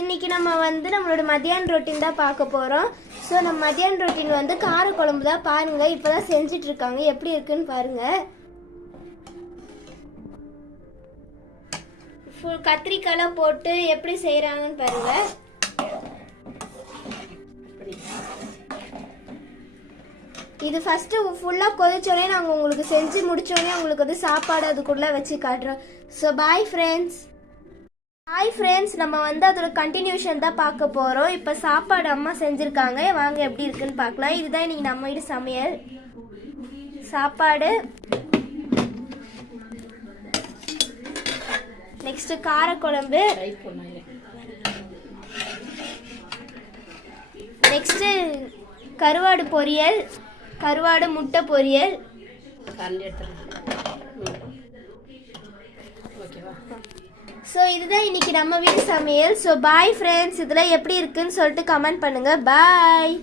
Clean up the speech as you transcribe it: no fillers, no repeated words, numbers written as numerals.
இன்னைக்கு நம்ம வந்து நம்மளோட மதியான ரொட்டீன் தான் பார்க்க போகிறோம். ஸோ நம்ம மதியான ரொட்டீன் வந்து காரக்குழம்பு தான். பாருங்கள், இப்போ தான் செஞ்சுட்டு இருக்காங்க. எப்படி இருக்குன்னு பாருங்கள். ஃபுல் கத்திரிக்காய்லாம் போட்டு எப்படி செய்கிறாங்கன்னு பாருங்கள். இது ஃபஸ்ட்டு ஃபுல்லாக கொதிச்சோடனே நாங்கள் உங்களுக்கு செஞ்சு முடித்தோடனே உங்களுக்கு வந்து சாப்பாடு அதுக்குள்ளே வச்சு காட்டுறோம். So bye friends. Hi friends, நம்ம வந்து அதோட கண்டினியூஷன் தான் பார்க்க போகிறோம். இப்போ சாப்பாடு அம்மா செஞ்சுருக்காங்க, வாங்க எப்படி இருக்குன்னு பார்க்கலாம். இதுதான் இன்றைக்கி நம்ம வீட்டு சமையல். சாப்பாடு, நெக்ஸ்ட்டு காரக்குழம்பு, நெக்ஸ்ட்டு கருவாடு பொரியல், கருவாடு முட்டை பொரியல். ஸோ இதுதான் இன்னைக்கு நம்ம வீட்டு சமையல். So bye friends. இதெல்லாம் எப்படி இருக்குன்னு சொல்லிட்டு கமெண்ட் பண்ணுங்கள். பாய்.